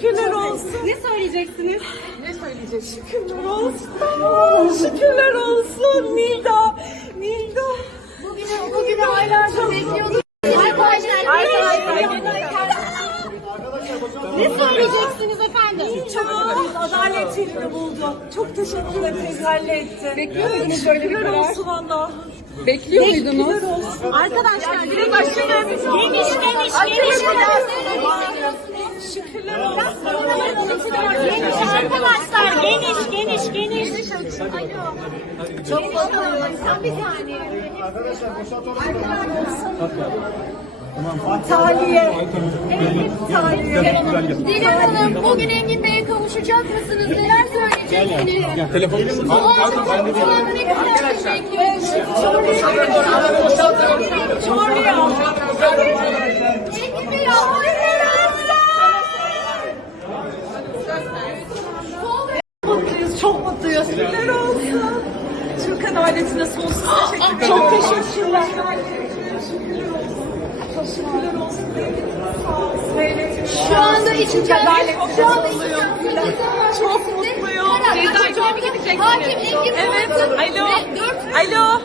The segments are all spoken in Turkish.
Şükürler olsun. Ne söyleyeceksiniz? Ne söyleyeceğiz? Şükürler olsun. Şükürler olsun Nilda. Nilda. Bugüne, bugüne aylarca bekliyorduk. Ne söyleyeceksiniz efendim? Çok adalet yerini buldu. Çok teşekkür ederiz halletti. Bekliyor muydunuz böyle bir Şükürler karar? olsun valla. Bekliyor muydunuz? Şükürler olsun. Arkadaşlar direkt başlayalım. Demiş demiş. Arkadaşlar, geniş geniş geniş. Çok mutluyum. Sen bir saniye. Taliye. Hanım, bugün Engin kavuşacak mısınız? Neler söyleyeceksiniz? Şu anda ne Şükürler olsun. Türk adaletine sonsuz teşekkür ederim. Çok teşekkürler. Şükürler olsun. Şükürler olsun. Şu anda adaletine şu anda oluyor. için Çok mutluyum. Cezayir'e mi gideceksiniz? Hakim Engin Evet. Alo. Alo.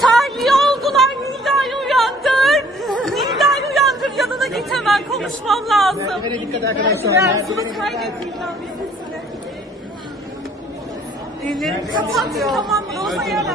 Tahliye oldular. Nilda'yı uyandır. Nilda'yı uyandır. Yanına git hemen konuşmam lazım. Nereye gitti arkadaşlar? Ben bunu kaydetmeyeceğim. Ellerini kapat. Tamam. Roza'ya ver.